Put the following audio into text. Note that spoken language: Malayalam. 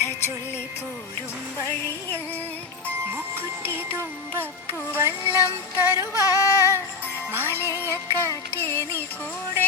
കഥ ചൊല്ലി പോരും വഴിയിൽ മുക്കുറ്റി തുമ്പപ്പൂ വള്ളം തരുവാൻ മാലയ കാറ്റേ നീ കൂടെ